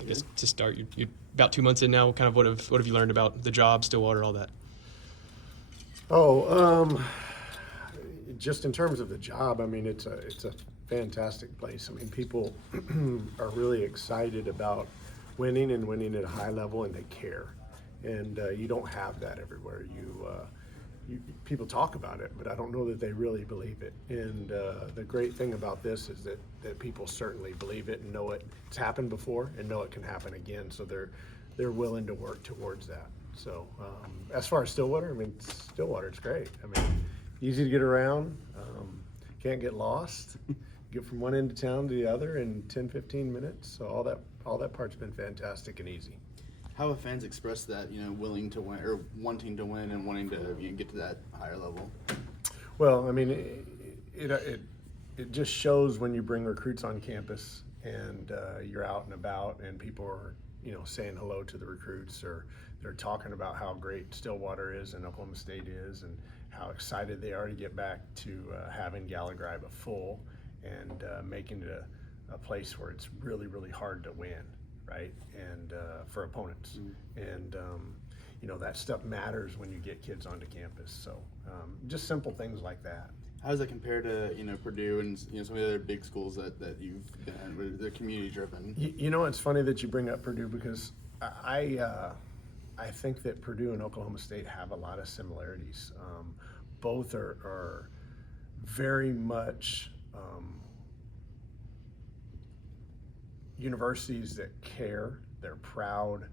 I guess to start, you're about 2 months in now. Kind of what have you learned about the job, Stillwater, all that? Just in terms of the job, I mean, it's a fantastic place. I mean, people are really excited about winning and winning at a high level, and they care. And you don't have that everywhere. People talk about it, but I don't know that they really believe it. And the great thing about this is that people certainly believe it and know it's happened before and know it can happen again. So they're willing to work towards that. So as far as Stillwater, I mean, Stillwater, it's great. I mean, easy to get around, can't get lost, get from one end of town to the other in 10, 15 minutes. So all that part's been fantastic and easy. How have fans expressed that, willing to win or wanting to win and wanting to get to that higher level? Well, I mean, it just shows when you bring recruits on campus and you're out and about and people are, saying hello to the recruits, or they're talking about how great Stillwater is and Oklahoma State is and how excited they are to get back to having Gallagher full and making it a place where it's really, really hard to win. Right, and for opponents, and that stuff matters when you get kids onto campus. So just simple things like that. How does that compare to Purdue and some of the other big schools that you've been at, where they're community driven? It's funny that you bring up Purdue, because I think that Purdue and Oklahoma State have a lot of similarities. Both are very much universities that care, they're proud,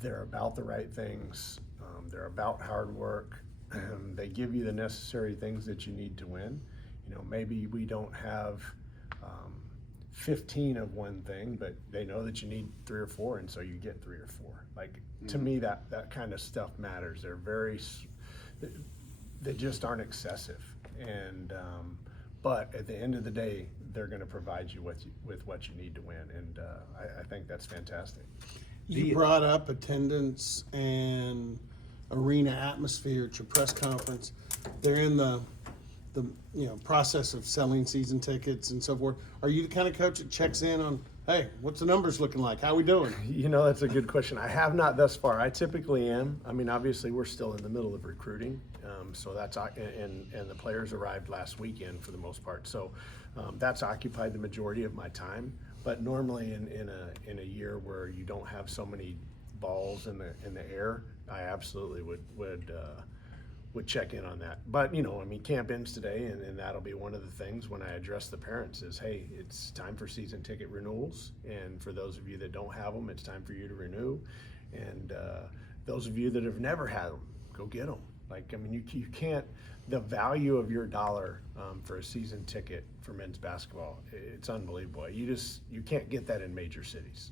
they're about the right things, they're about hard work, they give you the necessary things that you need to win. Maybe we don't have 15 of one thing, but they know that you need 3 or 4, and so you get 3 or 4. Like, to me, that kind of stuff matters. They just aren't excessive, and but at the end of the day, they're going to provide you with what you need to win, and I think that's fantastic. You brought up attendance and arena atmosphere at your press conference. They're in the process of selling season tickets and so forth. Are you the kind of coach that checks in on, hey, what's the numbers looking like? How we doing? That's a good question. I have not thus far. I typically am. I mean, obviously, we're still in the middle of recruiting, so that's and the players arrived last weekend for the most part. So that's occupied the majority of my time. But normally, in a year where you don't have so many balls in the air, I absolutely would check in on that. But camp ends today, and that'll be one of the things when I address the parents is, hey, it's time for season ticket renewals, and for those of you that don't have them, it's time for you to renew, and those of you that have never had them, go get them. Like, I mean, you can't, the value of your dollar for a season ticket for men's basketball, it's unbelievable. You can't get that in major cities.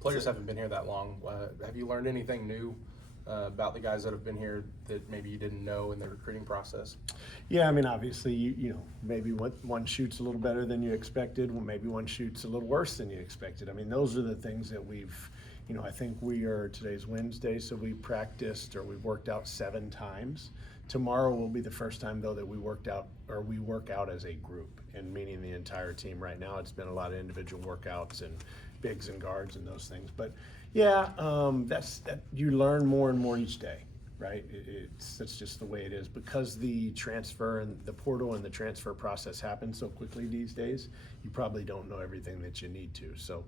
Players haven't been here that long. Have you learned anything new about the guys that have been here that maybe you didn't know in the recruiting process? Yeah, I mean, obviously, maybe one shoots a little better than you expected. Well, maybe one shoots a little worse than you expected. I mean, those are the things that we've, I think today's Wednesday, so we've worked out 7 times. Tomorrow will be the first time, though, that we work out as a group, and meaning the entire team. Right now, it's been a lot of individual workouts and bigs and guards and those things. But yeah, you learn more and more each day, right? That's just the way it is, because the transfer and the portal and the transfer process happens so quickly these days. You probably don't know everything that you need to. So,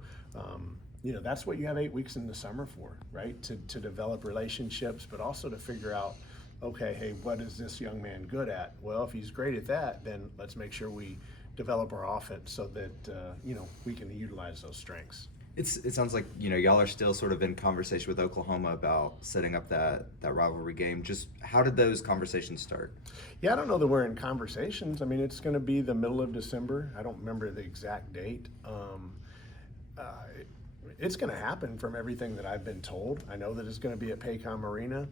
that's what you have 8 weeks in the summer for, right? To develop relationships, but also to figure out, okay, hey, what is this young man good at? Well, if he's great at that, then let's make sure we develop our offense so that we can utilize those strengths. It sounds like y'all are still sort of in conversation with Oklahoma about setting up that rivalry game. Just how did those conversations start? Yeah, I don't know that we're in conversations. I mean, it's going to be the middle of December. I don't remember the exact date. It's going to happen from everything that I've been told. I know that it's going to be at Paycom Arena.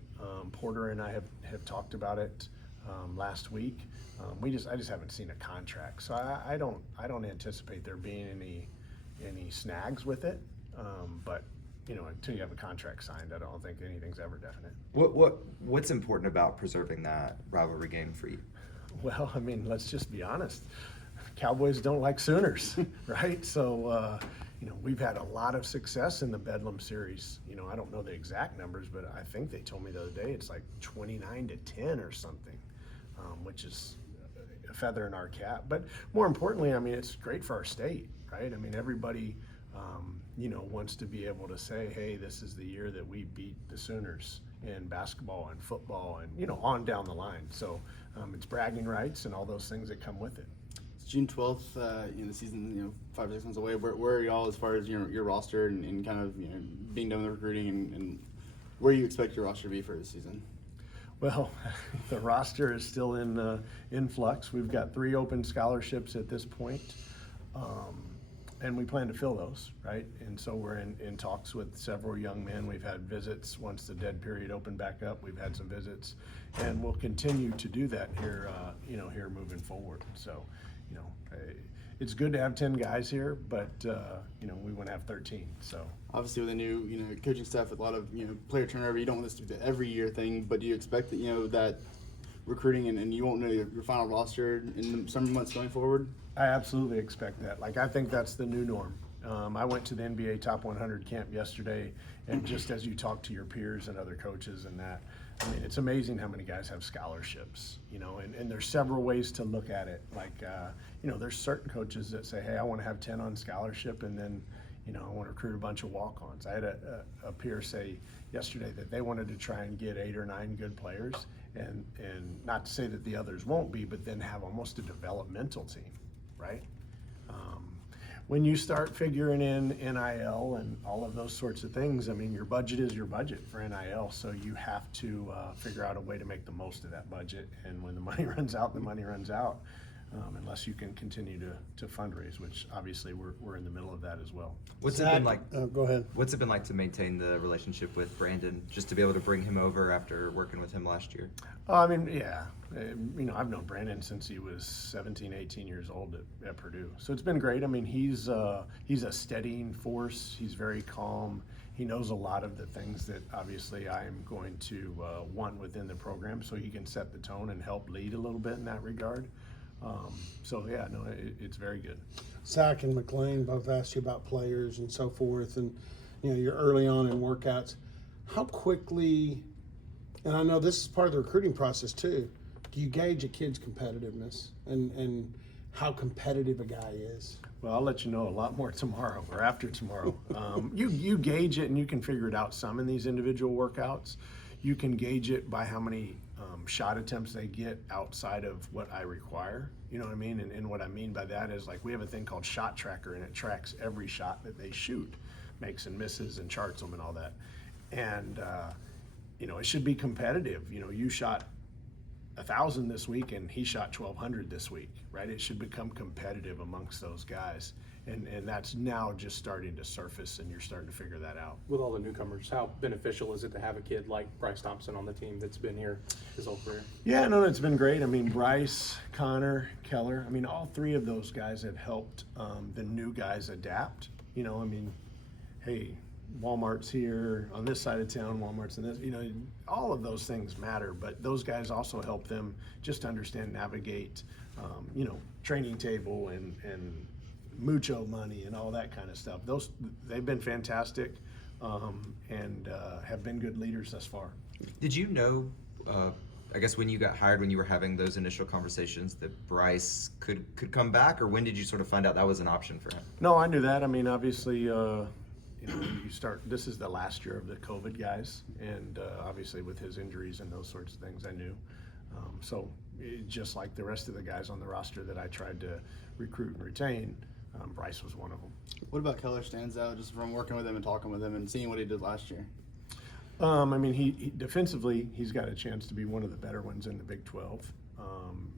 Porter and I have talked about it last week. I just haven't seen a contract, so I don't anticipate there being any snags with it. But until you have a contract signed, I don't think anything's ever definite. What's important about preserving that rivalry game for you? Well, I mean, let's just be honest. Cowboys don't like Sooners, right? So we've had a lot of success in the Bedlam series. I don't know the exact numbers, but I think they told me the other day it's like 29-10 or something, which is a feather in our cap. But more importantly, I mean, it's great for our state, right? I mean, everybody, wants to be able to say, hey, this is the year that we beat the Sooners in basketball and football and, on down the line. So it's bragging rights and all those things that come with it. It's June 12th, the season, 5 or 6 months away. Where are y'all as far as your roster and kind of being done with recruiting and where you expect your roster to be for the season? Well, the roster is still in flux. We've got 3 open scholarships at this point, and we plan to fill those, right? And so we're in talks with several young men. We've had visits once the dead period opened back up. We've had some visits, and we'll continue to do that here, here moving forward. So, it's good to have 10 guys here, but we want to have 13. So Obviously, with a new coaching staff with a lot of player turnover, you don't want this to be the every year thing. But do you expect that that recruiting and you won't know your final roster in the summer months going forward? I absolutely expect that. I think that's the new norm. I went to the NBA Top 100 camp yesterday, and just as you talk to your peers and other coaches and that, I mean, it's amazing how many guys have scholarships, and there's several ways to look at it. There's certain coaches that say, hey, I want to have 10 on scholarship, and then, I want to recruit a bunch of walk-ons. I had a peer say yesterday that they wanted to try and get 8 or 9 good players, and not to say that the others won't be, but then have almost a developmental team, right? When you start figuring in NIL and all of those sorts of things, I mean, your budget is your budget for NIL, so you have to figure out a way to make the most of that budget. And when the money runs out, the money runs out, unless you can continue to fundraise, which obviously we're in the middle of that as well. What's it Zach, been like? go ahead. What's it been like to maintain the relationship with Brandon, just to be able to bring him over after working with him last year? I mean, yeah, I've known Brandon since he was 17, 18 years old at Purdue. So it's been great. I mean, he's a steadying force. He's very calm. He knows a lot of the things that obviously I am going to want within the program, so he can set the tone and help lead a little bit in that regard. It's very good. Zach and McLean both asked you about players and so forth, and you're early on in workouts. How quickly, and I know this is part of the recruiting process too, do you gauge a kid's competitiveness and how competitive a guy is? Well, I'll let you know a lot more tomorrow or after tomorrow. You gauge it, and you can figure it out some in these individual workouts. You can gauge it by how many shot attempts they get outside of what I require. You know what I mean? And what I mean by that is, we have a thing called Shot Tracker, and it tracks every shot that they shoot, makes and misses and charts them and all that. And, it should be competitive. You shot 1,000 this week and he shot 1,200 this week, right? It should become competitive amongst those guys. And that's now just starting to surface, and you're starting to figure that out. With all the newcomers, how beneficial is it to have a kid like Bryce Thompson on the team that's been here his whole career? Yeah, no, it's been great. I mean, Bryce, Connor, Keller, I mean, all 3 of those guys have helped the new guys adapt. Hey, Walmart's here on this side of town, Walmart's in this, all of those things matter, but those guys also help them just understand, navigate, training table and mucho money and all that kind of stuff. They've been fantastic, and have been good leaders thus far. Did you know, I guess when you got hired, when you were having those initial conversations, that Bryce could come back, or when did you sort of find out that was an option for him? No, I knew that. I mean, obviously, this is the last year of the COVID guys, and obviously with his injuries and those sorts of things, I knew. Just like the rest of the guys on the roster that I tried to recruit and retain, Bryce was one of them. What about Keller stands out just from working with him and talking with him and seeing what he did last year? I mean, he defensively, he's got a chance to be one of the better ones in the Big 12.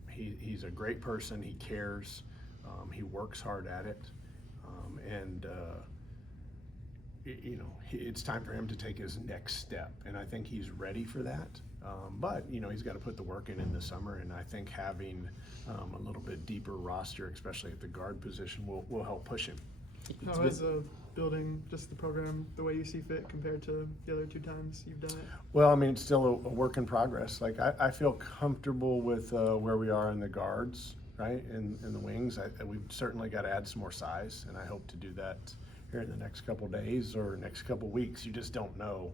He's a great person. He cares. He works hard at it. It's time for him to take his next step, and I think he's ready for that. But he's got to put the work in the summer, and I think having a little bit deeper roster, especially at the guard position, will help push him. How is building just the program the way you see fit compared to the other 2 times you've done it? Well, I mean, it's still a work in progress. I feel comfortable with where we are in the guards, right, in the wings. We've certainly got to add some more size, and I hope to do that here in the next couple days or next couple weeks. You just don't know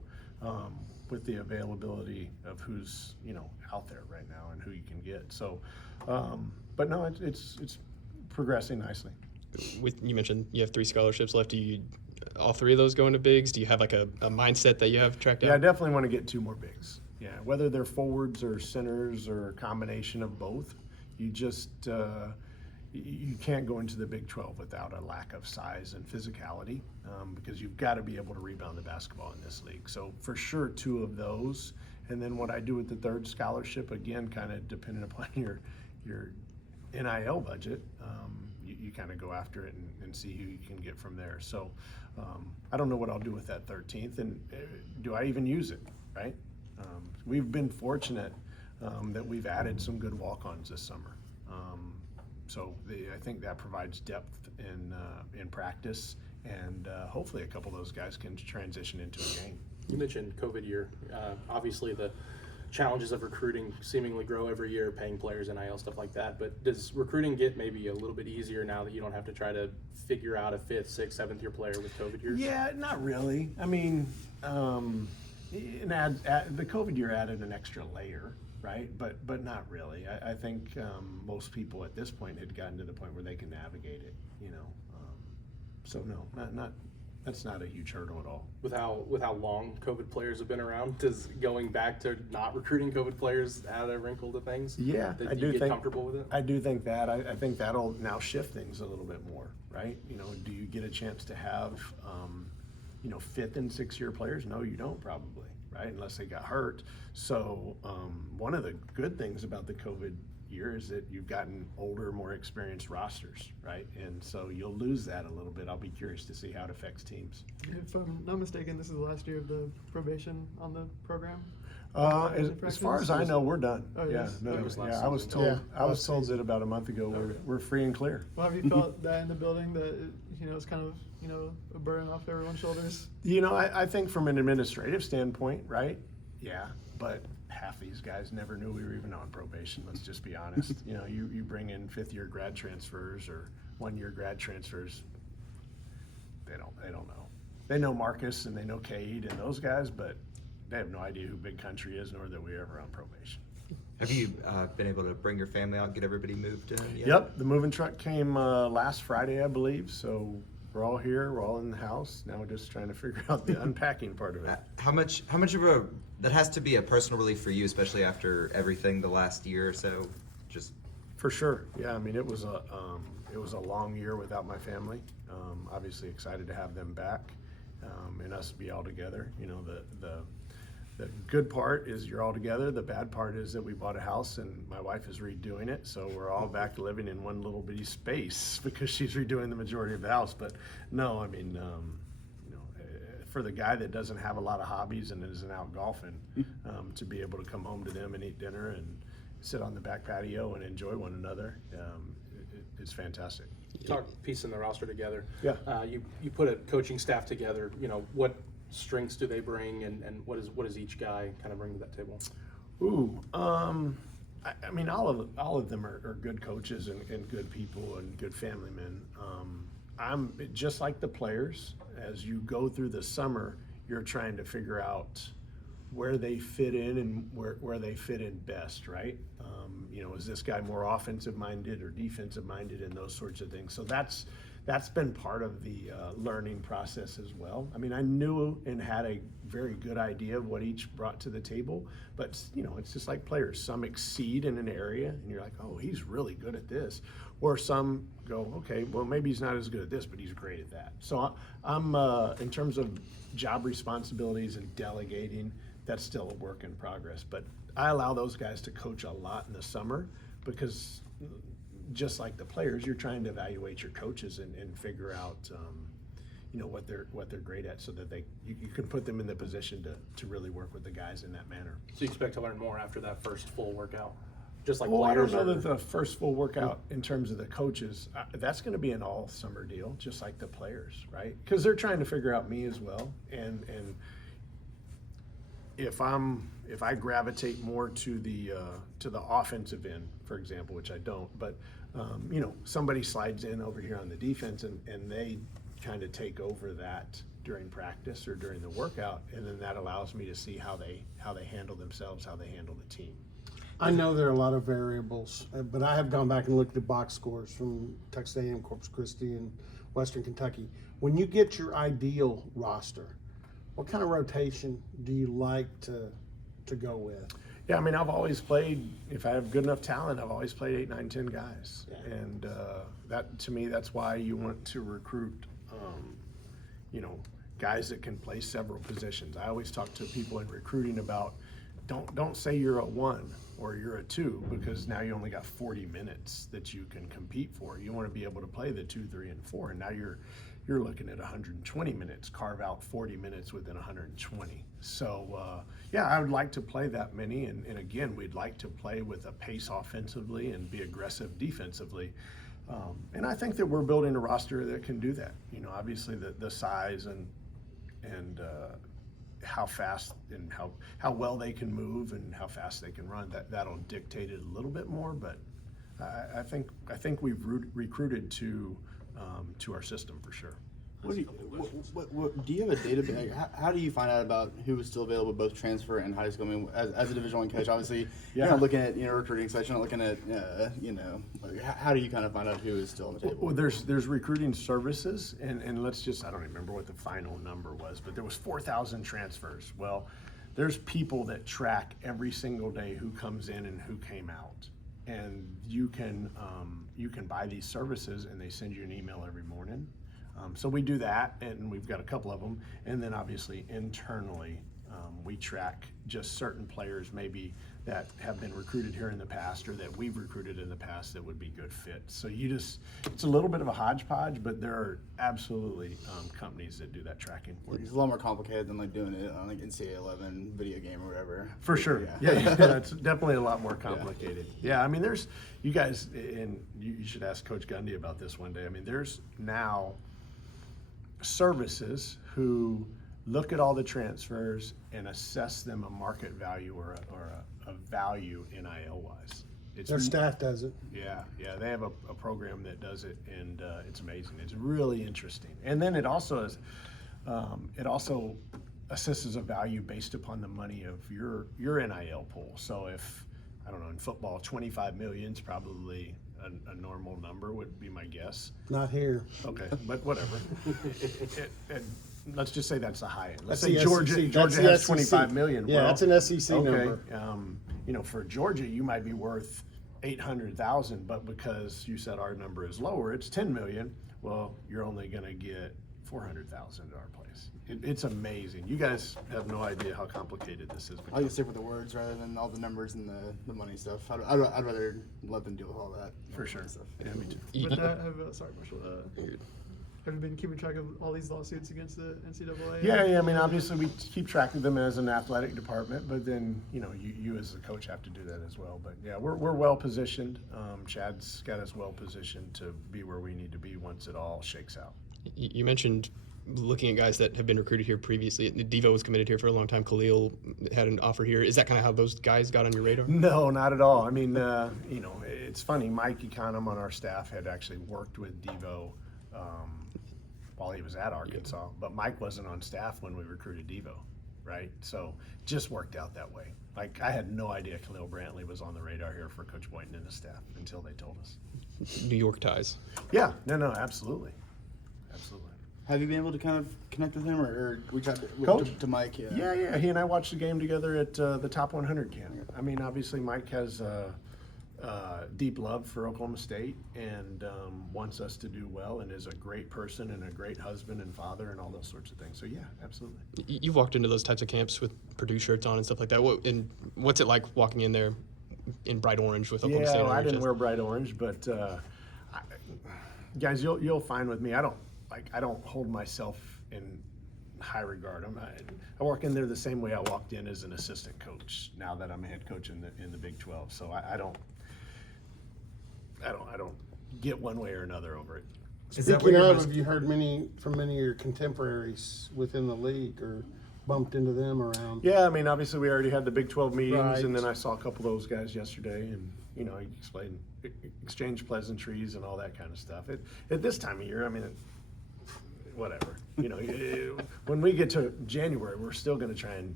with the availability of who's, you know, out there right now and who you can get. So, but no, it's progressing nicely. You mentioned you have 3 scholarships left. Do you all 3 of those go into bigs? Do you have like a mindset that you have tracked Yeah, I out? definitely want to get 2 more bigs. Yeah, whether they're forwards or centers or a combination of both, you just you can't go into the Big 12 without a lack of size and physicality, because you've got to be able to rebound the basketball in this league. So for sure, 2 of those, and then what I do with the 3rd scholarship, again, kind of depending upon your NIL budget, you kind of go after it and see who you can get from there. So I don't know what I'll do with that 13th, and do I even use it, right? We've been fortunate that we've added some good walk-ons this summer. So I think that provides depth in practice, and hopefully a couple of those guys can transition into a game. You mentioned COVID year. Obviously, the challenges of recruiting seemingly grow every year, paying players, NIL, stuff like that. But does recruiting get maybe a little bit easier now that you don't have to try to figure out a 5th, 6th, 7th year player with COVID years? Yeah, not really. I mean, the COVID year added an extra layer, right? But not really. I think most people at this point had gotten to the point where they can navigate it, you know. So no, not that's not a huge hurdle at all. With how long COVID players have been around, does going back to not recruiting COVID players add a wrinkle to things? Yeah, That I you do get think comfortable with it? I do think that. I think that'll now shift things a little bit more, right? You know, do you get a chance to have, you know, 5th and 6th year players? No, you don't probably, right? Unless they got hurt. So one of the good things about the COVID year is that you've gotten older, more experienced rosters, right? And so you'll lose that a little bit. I'll be curious to see how it affects teams. If I'm not mistaken, this is the last year of the probation on the program. As far as I know, we're done. Oh, Yeah, yes? no, It was last yeah. I was season. told. Yeah, I was last told season. that about a month ago. We're free and clear. Well, have you felt that in the building that it's kind of a burden off everyone's shoulders? You know, I think from an administrative standpoint, right? Yeah, but half these guys never knew we were even on probation. Let's just be honest. You know, you bring in 5th year grad transfers or 1-year grad transfers. They don't know. They know Marcus and they know Cade and those guys, but they have no idea who Big Country is, nor that we were ever on probation. Have you been able to bring your family out, get everybody moved in yet? Yep, the moving truck came last Friday, I believe. So we're all here, we're all in the house. Now we're just trying to figure out the unpacking part of it. How much of a, that has to be a personal relief for you, especially after everything the last year or so? Just For sure, yeah. I mean, it was a long year without my family. Obviously excited to have them back and us be all together. You know, the good part is you're all together. The bad part is that we bought a house and my wife is redoing it, so we're all back living in one little bitty space because she's redoing the majority of the house. But no, I mean, you know, for the guy that doesn't have a lot of hobbies and isn't out golfing, to be able to come home to them and eat dinner and sit on the back patio and enjoy one another, it's fantastic. Talk piecing the roster together. Yeah. You put a coaching staff together. You know, what strengths do they bring, and what does each guy kind of bring to that table? Ooh, I mean, all of them are good coaches and good people and good family men. I'm just like the players. As you go through the summer, you're trying to figure out where they fit in and where they fit in best, right? You know, is this guy more offensive minded or defensive minded, and those sorts of things. So that's been part of the learning process as well. I mean, I knew and had a very good idea of what each brought to the table, but you know, it's just like players. Some exceed in an area, and you're like, oh, he's really good at this, or some go, okay, well, maybe he's not as good at this, but he's great at that. So I'm in terms of job responsibilities and delegating, that's still a work in progress. But I allow those guys to coach a lot in the summer because just like the players, you're trying to evaluate your coaches and figure out, you know, what they're great at, so that you can put them in the position to really work with the guys in that manner. So you expect to learn more after that first full workout, just like Well, I don't players. know Or- that the first full workout in terms of the coaches, that's going to be an all summer deal, just like the players, right? Because they're trying to figure out me as well, and if I gravitate more to the offensive end, for example, which I don't, but you know, somebody slides in over here on the defense and they kind of take over that during practice or during the workout, and then that allows me to see how they handle themselves, how they handle the team. I know there are a lot of variables, but I have gone back and looked at box scores from Texas A&M, Corpus Christi, and Western Kentucky. When you get your ideal roster, what kind of rotation do you like to go with? Yeah, I mean, I've always played, if I have good enough talent, I've always played 8, 9, 10 guys. Yeah. And that, to me, that's why you want to recruit, guys that can play several positions. I always talk to people in recruiting about, don't say you're a 1 or you're a 2, because now you only got 40 minutes that you can compete for. You want to be able to play the 2, 3, and 4, and now you're looking at 120 minutes, carve out 40 minutes within 120. So, yeah, I would like to play that many, and again, we'd like to play with a pace offensively and be aggressive defensively. And I think that we're building a roster that can do that. Obviously the size and how fast and how well they can move and how fast they can run, that'll dictate it a little bit more, but I think we've recruited to our system for sure. What do you have a database? Like, how do you find out about who is still available, both transfer and high school? I mean, as a Division I coach, obviously, you're not looking at recruiting sites. You're not looking at like, how do you kind of find out who is still on the table? Well, there's recruiting services, and let's just, I don't remember what the final number was, but there was 4,000 transfers. Well, there's people that track every single day who comes in and who came out, and you can buy these services, and they send you an email every morning. So we do that, and we've got a couple of them, and then obviously internally we track just certain players maybe that have been recruited here in the past or that we've recruited in the past that would be good fits. So it's a little bit of a hodgepodge, but there are absolutely companies that do that tracking for you. It's a lot more complicated than like doing it on like NCAA 11 video game or whatever. For sure. Yeah, it's definitely a lot more complicated. Yeah, I mean, there's, you guys, and you should ask Coach Gundy about this one day. I mean, there's now services who look at all the transfers and assess them a market value or a value NIL wise. Their staff does it. Yeah, they have a program that does it, and it's amazing. It's really interesting. And then it also assesses a value based upon the money of your NIL pool. So if, I don't know, in football, 25 million is probably a normal number, would be my guess. Not here. Okay, but whatever. Let's just say that's the high end. Let's That's say the Georgia SEC. That's the has SEC. 25 million. Yeah, Well, that's an SEC number. For Georgia, you might be worth 800,000, but because you said our number is lower, it's 10 million. Well, you're only going to get 400,000 at our place. It's amazing. You guys have no idea how complicated this is. I can stick with the words rather than all the numbers and the money stuff. I'd rather let them deal with all that. For sure. Stuff. Yeah, me too. With that, sorry, Marshall. Have you been keeping track of all these lawsuits against the NCAA? Yeah. I mean, obviously, we keep track of them as an athletic department, but then you as the coach have to do that as well. But yeah, we're well positioned. Chad's got us well positioned to be where we need to be once it all shakes out. You mentioned looking at guys that have been recruited here previously. Devo was committed here for a long time. Khalil had an offer here. Is that kind of how those guys got on your radar? No, not at all. I mean, it's funny. Mike Econom on our staff had actually worked with Devo while he was at Arkansas, but Mike wasn't on staff when we recruited Devo, right? So just worked out that way. Like, I had no idea Khalil Brantley was on the radar here for Coach Boynton and the staff until they told us. New York ties. Yeah, no, absolutely. Have you been able to kind of connect with him or reach out to Mike? Yeah. He and I watched the game together at the Top 100 camp. I mean, obviously, Mike has deep love for Oklahoma State and wants us to do well and is a great person and a great husband and father and all those sorts of things. So, yeah, absolutely. You've walked into those types of camps with Purdue shirts on and stuff like that. What's it like walking in there in bright orange with Oklahoma State on Yeah, I your didn't chest? wear bright orange, but guys, you'll find with me, I don't hold myself in high regard. I walk in there the same way I walked in as an assistant coach. Now that I'm a head coach in the Big 12, so I don't get one way or another over it. Speaking of, have you heard from many of your contemporaries within the league or bumped into them around? Yeah, I mean, obviously we already had the Big 12 meetings, Right. and then I saw a couple of those guys yesterday, and I explained, exchange pleasantries and all that kind of stuff. At this time of year, I mean, whatever. When we get to January, we're still going to try and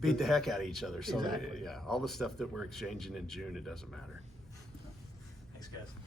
beat the heck out of each other. So Exactly. yeah, all the stuff that we're exchanging in June, it doesn't matter. Thanks, guys.